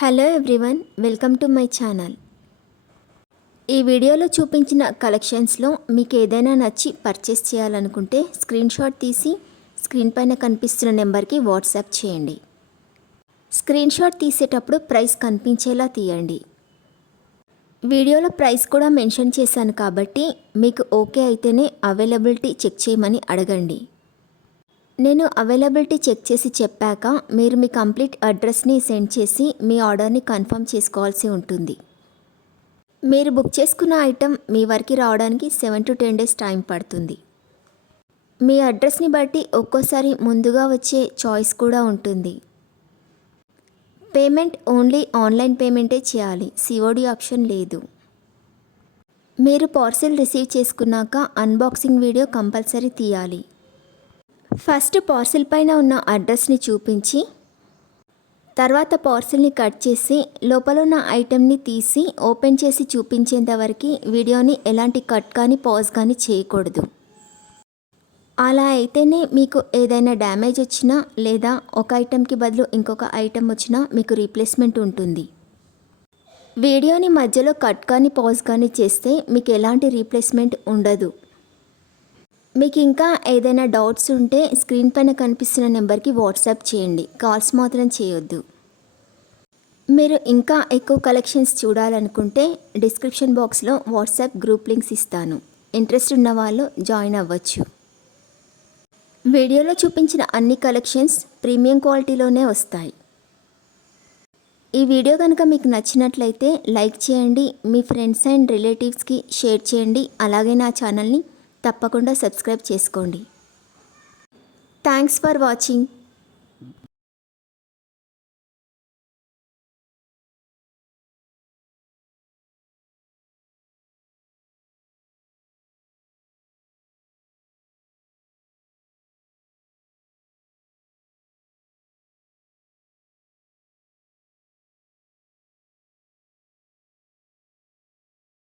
Hello everyone, welcome to my channel. ఈ వీడియోలో చూపించిన కలెక్షన్స్లో మీకు ఏదైనా నచ్చి పర్చేస్ చేయాలనుకుంటే స్క్రీన్ షాట్ తీసి స్క్రీన్ పైన కనిపిస్తున్న నెంబర్కి వాట్సాప్ చేయండి. స్క్రీన్ షాట్ తీసేటప్పుడు ప్రైస్ కనిపించేలా తీయండి. వీడియోలో ప్రైస్ కూడా మెన్షన్ చేశాను కాబట్టి మీకు ఓకే అయితేనే అవైలబిలిటీ చెక్ చేయమని అడగండి. నేను అవైలబిలిటీ చెక్ చేసి చెప్పాక మీరు మీ కంప్లీట్ అడ్రస్ని సెండ్ చేసి మీ ఆర్డర్ని కన్ఫర్మ్ చేసుకోవాల్సి ఉంటుంది. మీరు బుక్ చేసుకున్న ఐటెం మీ వరకు రావడానికి 7 to 10 days టైం పడుతుంది. మీ అడ్రస్ని బట్టి ఒక్కోసారి ముందుగా వచ్చే చాయిస్ కూడా ఉంటుంది. పేమెంట్ ఓన్లీ ఆన్లైన్ పేమెంటే చేయాలి, సిఓడి ఆప్షన్ లేదు. మీరు పార్సిల్ రిసీవ్ చేసుకున్నాక అన్బాక్సింగ్ వీడియో కంపల్సరీ తీయాలి. ఫస్ట్ పార్సిల్ పైన ఉన్న అడ్రస్ని చూపించి తర్వాత పార్సిల్ని కట్ చేసి లోపల ఉన్న ఐటెంని తీసి ఓపెన్ చేసి చూపించేంత వరకు వీడియోని ఎలాంటి కట్ కానీ పాజ్ కానీ చేయకూడదు. అలా అయితేనే మీకు ఏదైనా డ్యామేజ్ వచ్చినా లేదా ఒక ఐటెంకి బదులు ఇంకొక ఐటెం వచ్చినా మీకు రీప్లేస్మెంట్ ఉంటుంది. వీడియోని మధ్యలో కట్ కానీ పాజ్ కానీ చేస్తే మీకు ఎలాంటి రీప్లేస్మెంట్ ఉండదు. మీకు ఇంకా ఏదైనా డౌట్స్ ఉంటే స్క్రీన్ పైన కనిపిస్తున్న నెంబర్కి వాట్సాప్ చేయండి, కాల్స్ మాత్రం చేయొద్దు. మీరు ఇంకా ఎక్కువ కలెక్షన్స్ చూడాలనుకుంటే డిస్క్రిప్షన్ బాక్స్లో వాట్సాప్ గ్రూప్ లింక్స్ ఇస్తాను, ఇంట్రెస్ట్ ఉన్న వాళ్ళు జాయిన్ అవ్వచ్చు. వీడియోలో చూపించిన అన్ని కలెక్షన్స్ ప్రీమియం క్వాలిటీలోనే వస్తాయి. ఈ వీడియో కనుక మీకు నచ్చినట్లయితే లైక్ చేయండి, మీ ఫ్రెండ్స్ అండ్ రిలేటివ్స్కి షేర్ చేయండి. అలాగే నా ఛానల్ని తప్పకుండా సబ్స్క్రైబ్ చేసుకోండి. Thanks for watching.